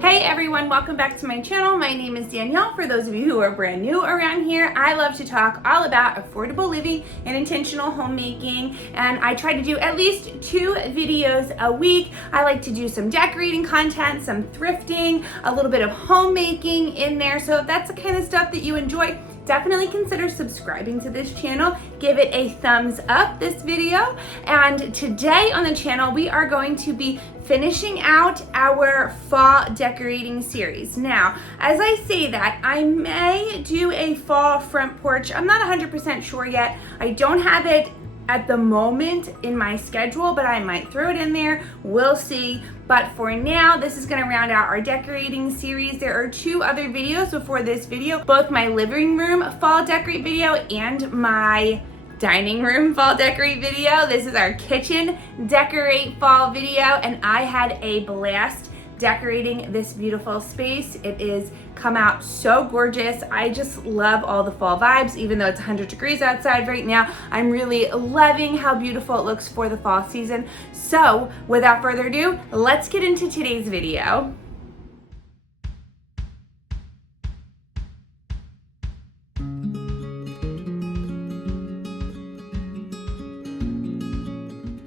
Hey everyone, welcome back to my channel. My name is Danielle. For those of you who are brand new around here, I love to talk all about affordable living and intentional homemaking, and I try to do at least 2 videos a week. I like to do some decorating content, some thrifting, a little bit of homemaking in there. So if that's the kind of stuff that you enjoy, definitely consider subscribing to this channel. Give it a thumbs up, this video. And today on the channel, we are going to be finishing out our fall decorating series. Now, as I say that, I may do a fall front porch. I'm not 100% sure yet. I don't have it at the moment in my schedule, but I might throw it in there. We'll see. But for now, this is gonna round out our decorating series. There are 2 other videos before this video, both my living room fall decorate video and my dining room fall decorate video. This is our kitchen decorate fall video, and I had a blast decorating this beautiful space. It is come out so gorgeous. I just love all the fall vibes, even though it's 100 degrees outside right now. I'm really loving how beautiful it looks for the fall season. So without further ado, let's get into today's video.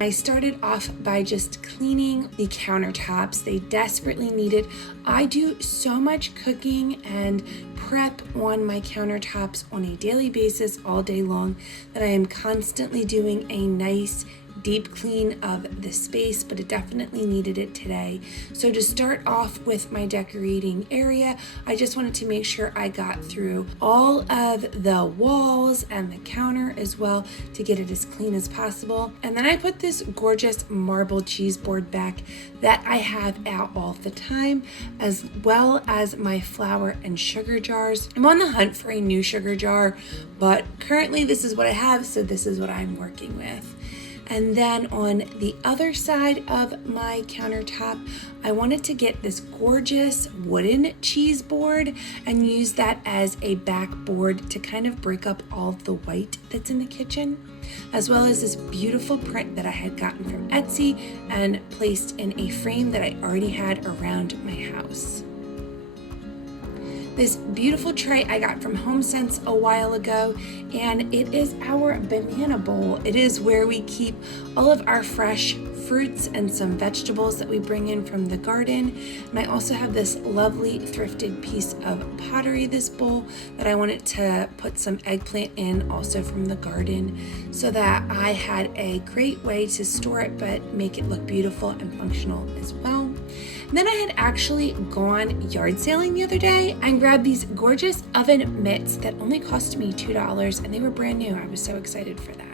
I started off by just cleaning the countertops. They desperately needed. I do so much cooking and prep on my countertops on a daily basis all day long that I am constantly doing a nice deep clean of the space, but it definitely needed it today. So to start off with my decorating area, I just wanted to make sure I got through all of the walls and the counter as well to get it as clean as possible. And then I put this gorgeous marble cheese board back that I have out all the time, as well as my flour and sugar jars. I'm on the hunt for a new sugar jar, but currently this is what I have, so this is what I'm working with. And then on the other side of my countertop, I wanted to get this gorgeous wooden cheese board and use that as a backboard to kind of break up all of the white that's in the kitchen, as well as this beautiful print that I had gotten from Etsy and placed in a frame that I already had around my house. This beautiful tray I got from HomeSense a while ago, and it is our banana bowl. It is where we keep all of our fresh fruits and some vegetables that we bring in from the garden. And I also have this lovely thrifted piece of pottery, this bowl, that I wanted to put some eggplant in also from the garden, so that I had a great way to store it but make it look beautiful and functional as well. And then I had actually gone yard sailing the other day and grabbed these gorgeous oven mitts that only cost me $2, and they were brand new. I was so excited for that.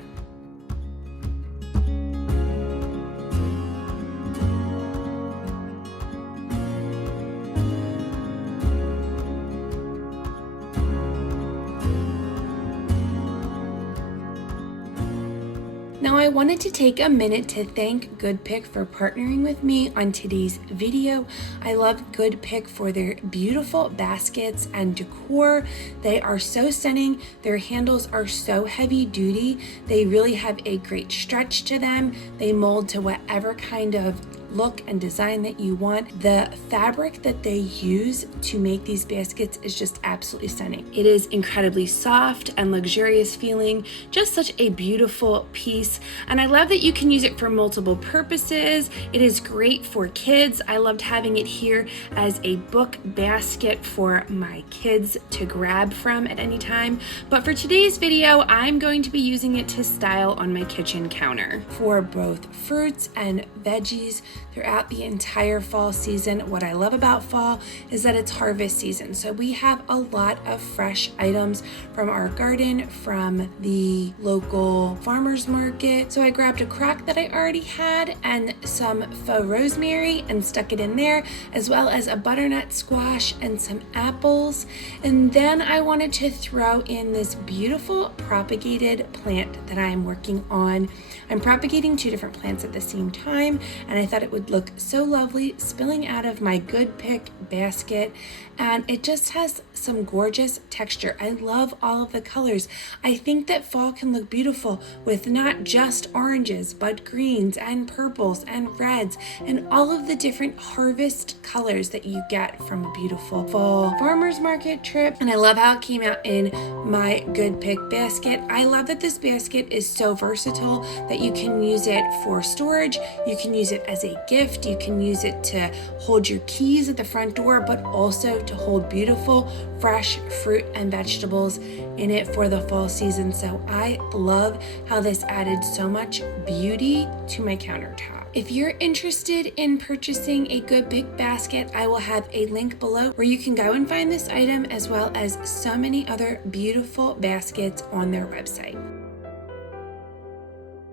Now I wanted to take a minute to thank Goodpick for partnering with me on today's video. I love Goodpick for their beautiful baskets and decor. They are so stunning. Their handles are so heavy duty. They really have a great stretch to them. They mold to whatever kind of look and design that you want. The fabric that they use to make these baskets is just absolutely stunning. It is incredibly soft and luxurious feeling, just such a beautiful piece. And I love that you can use it for multiple purposes. It is great for kids. I loved having it here as a book basket for my kids to grab from at any time. But for today's video, I'm going to be using it to style on my kitchen counter for both fruits and veggies. throughout the entire fall season. What I love about fall is that it's harvest season. So we have a lot of fresh items from our garden, from the local farmer's market. So I grabbed a crock that I already had and some faux rosemary and stuck it in there, as well as a butternut squash and some apples. And then I wanted to throw in this beautiful propagated plant that I'm working on. I'm propagating 2 different plants at the same time, and I thought it would look so lovely spilling out of my Goodpick basket, and it just has some gorgeous texture. I love all of the colors. I think that fall can look beautiful with not just oranges, but greens and purples and reds and all of the different harvest colors that you get from a beautiful fall farmer's market trip. And I love how it came out in my Goodpick basket. I love that this basket is so versatile that you can use it for storage, you can use it as a gift, you can use it to hold your keys at the front door, but also to hold beautiful fresh fruit and vegetables in it for the fall season. So I love how this added so much beauty to my countertop. If you're interested in purchasing a Goodpick basket, I will have a link below where you can go and find this item, as well as so many other beautiful baskets on their website.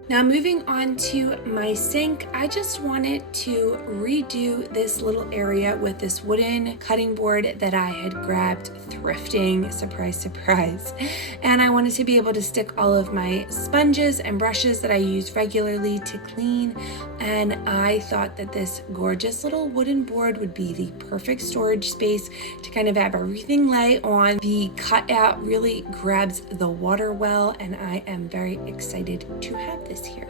Now moving on to my sink, I just wanted to redo this little area with this wooden cutting board that I had grabbed thrifting, surprise, surprise. And I wanted to be able to stick all of my sponges and brushes that I use regularly to clean. And I thought that this gorgeous little wooden board would be the perfect storage space to kind of have everything lay on. The cutout really grabs the water well, and I am very excited to have this here.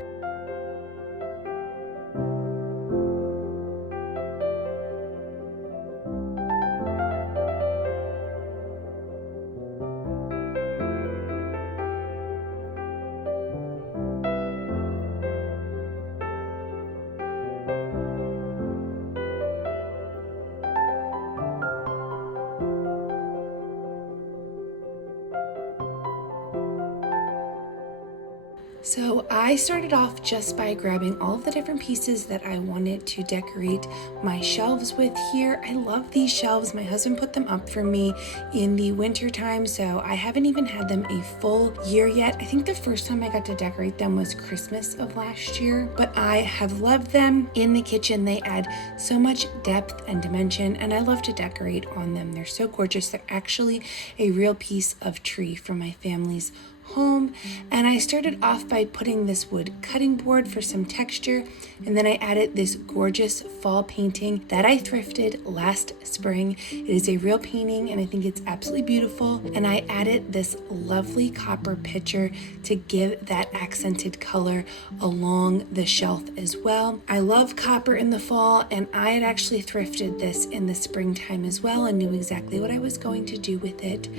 So I started off just by grabbing all of the different pieces that I wanted to decorate my shelves with here. I love these shelves. My husband put them up for me in the winter time, so I haven't even had them a full year yet. I think the first time I got to decorate them was Christmas of last year, but I have loved them in the kitchen. They add so much depth and dimension, and I love to decorate on them. They're so gorgeous. They're actually a real piece of tree from my family's home. And I started off by putting this wood cutting board for some texture, and then I added this gorgeous fall painting that I thrifted last spring. It is a real painting and I think it's absolutely beautiful, and I added this lovely copper pitcher to give that accented color along the shelf as well. I love copper in the fall, and I had actually thrifted this in the springtime as well and knew exactly what I was going to do with it.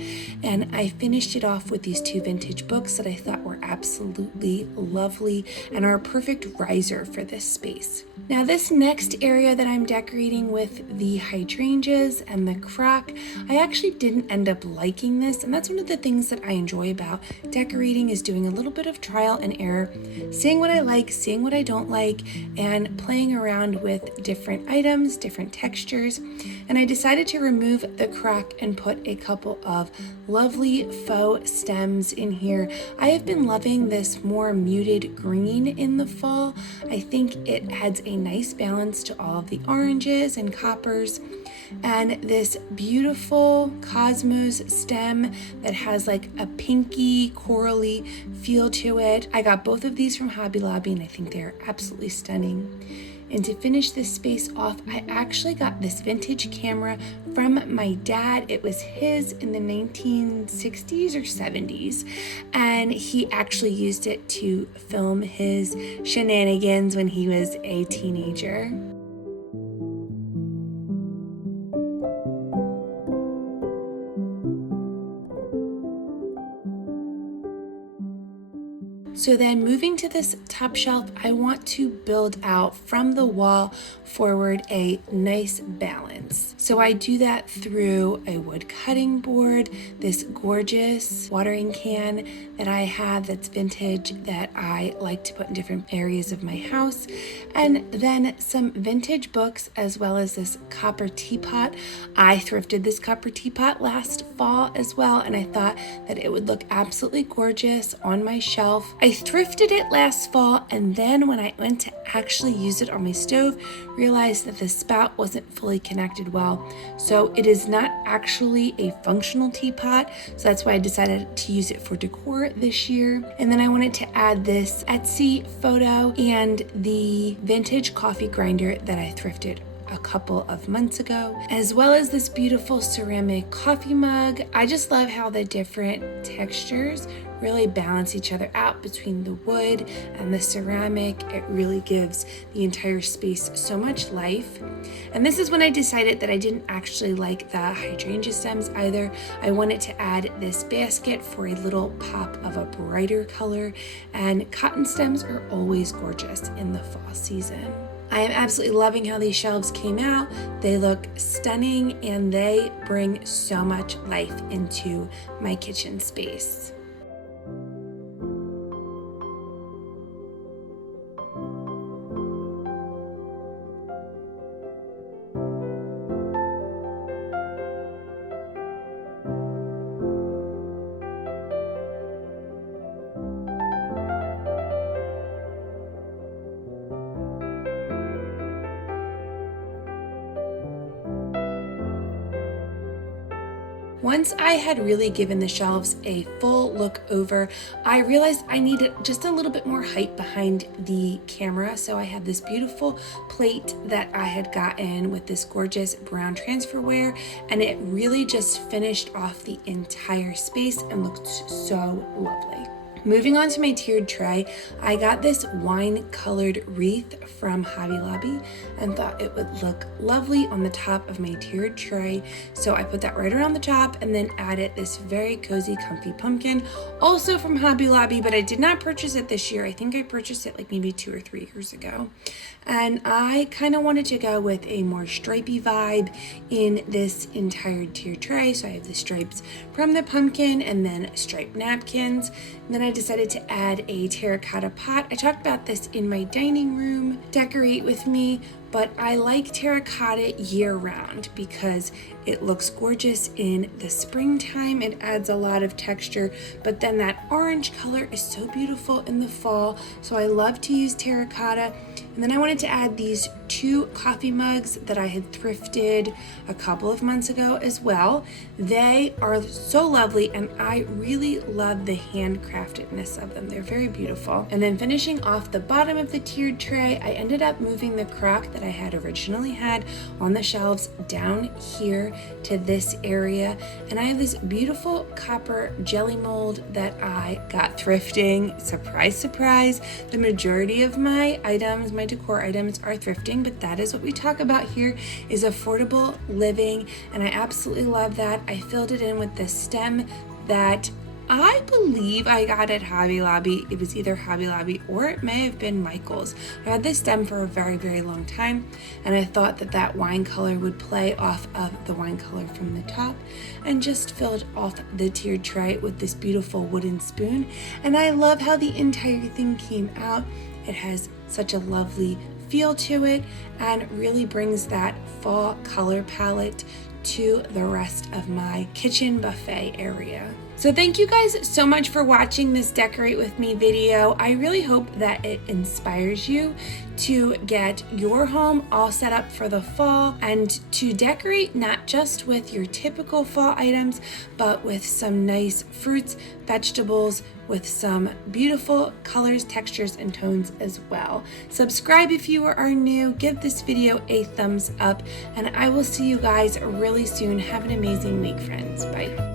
And I finished it off with these 2 vintage books that I thought were absolutely lovely and are a perfect riser for this space. Now this next area that I'm decorating with the hydrangeas and the crock, I actually didn't end up liking this, and that's one of the things that I enjoy about decorating, is doing a little bit of trial and error, seeing what I like, seeing what I don't like, and playing around with different items, different textures. And I decided to remove the crock and put a couple of lovely faux stems in here. I have been loving this more muted green in the fall. I think it adds a nice balance to all of the oranges and coppers. And this beautiful cosmos stem that has like a pinky corally feel to it. I got both of these from Hobby Lobby and I think they're absolutely stunning. And to finish this space off, I actually got this vintage camera from my dad. It was his in the 1960s or 70s, and he actually used it to film his shenanigans when he was a teenager. So then moving to this top shelf, I want to build out from the wall forward a nice balance. So I do that through a wood cutting board, this gorgeous watering can that I have that's vintage that I like to put in different areas of my house, and then some vintage books as well as this copper teapot. I thrifted this copper teapot last fall as well, and I thought that it would look absolutely gorgeous on my shelf. I thrifted it last fall, and then when I went to actually use it on my stove, realized that the spout wasn't fully connected well. So it is not actually a functional teapot, so that's why I decided to use it for decor this year. And then I wanted to add this Etsy photo and the vintage coffee grinder that I thrifted a couple of months ago, as well as this beautiful ceramic coffee mug. I just love how the different textures really balance each other out between the wood and the ceramic. It really gives the entire space so much life. And this is when I decided that I didn't actually like the hydrangea stems either. I wanted to add this basket for a little pop of a brighter color, and cotton stems are always gorgeous in the fall season. I am absolutely loving how these shelves came out. They look stunning and they bring so much life into my kitchen space. Once I had really given the shelves a full look over, I realized I needed just a little bit more height behind the camera. So I have this beautiful plate that I had gotten with this gorgeous brown transferware, and it really just finished off the entire space and looked so lovely. Moving on to my tiered tray, I got this wine colored wreath from Hobby Lobby and thought it would look lovely on the top of my tiered tray. So I put that right around the top and then added this very cozy, comfy pumpkin, also from Hobby Lobby, but I did not purchase it this year. I think I purchased it like maybe 2 or 3 years ago. And I kind of wanted to go with a more stripey vibe in this entire tiered tray. So I have the stripes from the pumpkin and then striped napkins. And then I decided to add a terracotta pot. I talked about this in my dining room decorate with me, but I like terracotta year round because it looks gorgeous in the springtime. It adds a lot of texture, but then that orange color is so beautiful in the fall. So I love to use terracotta. And then I wanted to add these 2 coffee mugs that I had thrifted a couple of months ago as well. They are so lovely and I really love the handcraftedness of them. They're very beautiful. And then finishing off the bottom of the tiered tray, I ended up moving the crock that I had originally had on the shelves down here to this area. And I have this beautiful copper jelly mold that I got thrifting. Surprise, surprise. The majority of my items, my decor items, are thrifting, but that is what we talk about here, is affordable living, and I absolutely love that. I filled it in with this stem that I believe I got at Hobby Lobby. It was either Hobby Lobby or it may have been Michael's. I had this stem for a very, very long time, and I thought that that wine color would play off of the wine color from the top, and just filled off the tiered tray with this beautiful wooden spoon. And I love how the entire thing came out. It has such a lovely feel to it and really brings that fall color palette to the rest of my kitchen buffet area. So thank you guys so much for watching this Decorate With Me video. I really hope that it inspires you to get your home all set up for the fall and to decorate not just with your typical fall items, but with some nice fruits, vegetables, with some beautiful colors, textures, and tones as well. Subscribe if you are new, give this video a thumbs up, and I will see you guys really soon. Have an amazing week, friends. Bye.